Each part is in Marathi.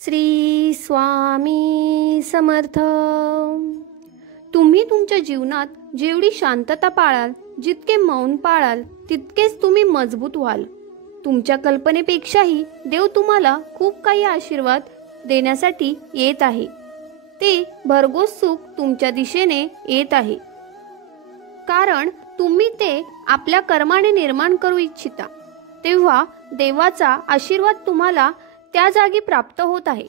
श्री स्वामी समर्थ। तुम्ही तुमच्या जीवनात जेवढी शांतता पाळाल, जितके मौन पाळाल, तितकेच तुम्ही मजबूत व्हाल। तुमच्या कल्पनेपेक्षाही देव तुम्हाला खूप काही आशीर्वाद देण्यासाठी येत आहे। ते भरघोस सुख तुमच्या दिशेने येत आहे, कारण तुम्ही ते आपल्या कर्माने निर्माण करू इच्छिता। तेव्हा देवाचा आशीर्वाद तुम्हाला त्या जागी प्राप्त होत आहे।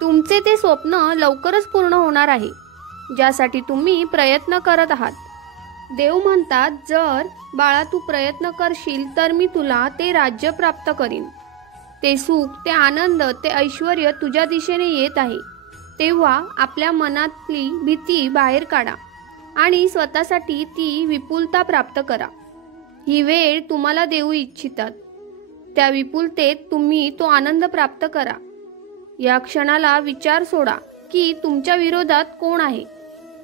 तुमचे ते स्वप्न लवकरच पूर्ण होणार आहे, ज्यासाठी तुम्ही प्रयत्न करत आहात। देव म्हणतात, जर बाळा तू प्रयत्न करशील तर मी तुला ते राज्य प्राप्त करीन। ते सुख, ते आनंद, ते ऐश्वर्य तुझ्या दिशेने येत आहे। तेव्हा आपल्या मनातली भीती बाहेर काढा आणि स्वतःसाठी ती विपुलता प्राप्त करा। ही वेळ तुम्हाला देऊ इच्छितात, त्या विपुलतेत तुम्ही तो आनंद प्राप्त करा। या क्षणाला विचार सोडा की तुमच्या विरोधात कोण आहे।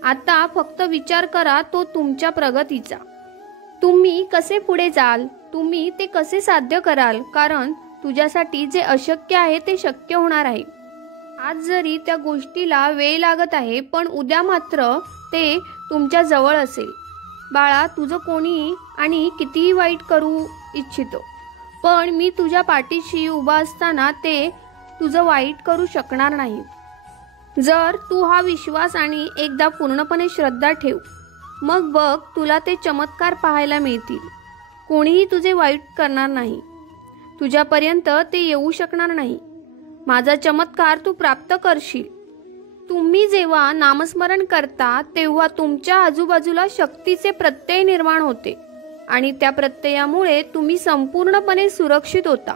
आता फक्त विचार करा तो तुमच्या प्रगतीचा। तुम्ही कसे पुढे जाल, तुम्ही ते कसे साध्य कराल, कारण तुझ्यासाठी जे अशक्य आहे ते शक्य होणार आहे। आज जरी त्या गोष्टीला वेळ लागत आहे, पण उद्या मात्र ते तुमच्या जवळ असेल। बाळा, तुझं कोणी आणि कितीही वाईट करू इच्छितो, पण मी तुझ्या पाठीशी उभा असताना ते तुझं वाईट करू शकणार नाही। जर तू हा विश्वास आणि एकदा पूर्णपणे श्रद्धा ठेव, मग बघ तुला ते चमत्कार पाहायला मिळतील। कोणीही तुझे वाईट करणार नाही, तुझ्यापर्यंत ते येऊ शकणार नाही। माझा चमत्कार तू प्राप्त करशील। तुम्ही जेव्हा नामस्मरण करता तेव्हा तुमच्या आजूबाजूला शक्तीचे प्रत्यय निर्माण होते आणि त्या प्रत्ययामुळे तुम्ही संपूर्णपणे सुरक्षित होता।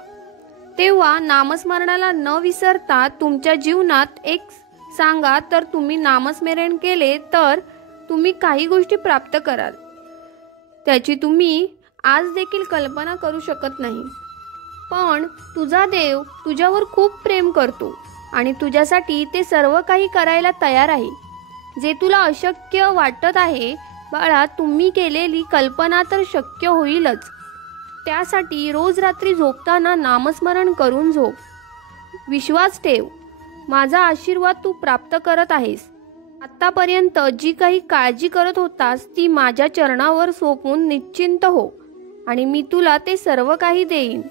तेव्हा नामस्मरणाला न विसरता तुमच्या जीवनात एक सांगा, तर तुम्ही नामस्मरण केले तर तुम्ही काही गोष्टी प्राप्त कराल, त्याची तुम्ही आज देखील कल्पना करू शकत नाही। पण तुझा देव तुझ्यावर खूप प्रेम करतो आणि तुझ्यासाठी ते सर्व काही करायला तयार आहे। जे तुला अशक्य वाटत आहे बाळा, तुम्ही केलेली कल्पना तर शक्य होईलच। त्यासाठी रोज रात्री झोपताना नामस्मरण करून झोप। विश्वास ठेव, माझा आशीर्वाद तू प्राप्त करत आहेस। आतापर्यंत जी काही काळजी करत होतास ती माझ्या चरणावर सोपवून निश्चिंत हो आणि मी तुला ते सर्व काही देईन।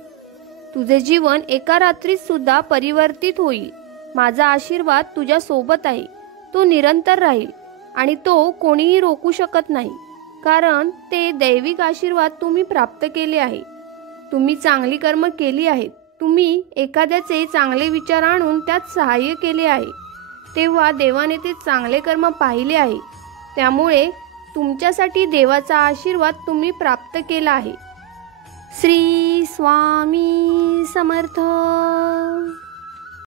तुझे जीवन एका रात्रीत सुद्धा परिवर्तित होईल। माझा आशीर्वाद तुझ्या सोबत आहे, तो निरंतर राहील आणि तो कोणीही रोखू शकत नाही, कारण ते दैविक आशीर्वाद तुम्ही प्राप्त केले आहे। तुम्ही चांगली कर्म केली आहेत, तुम्ही एखाद्याचे चांगले विचार आणून त्यात सहाय्य केले आहे, तेव्हा देवाने ते चांगले कर्म पाहिले आहे। त्यामुळे तुमच्यासाठी देवाचा आशीर्वाद तुम्ही प्राप्त केला आहे। श्री स्वामी समर्थ।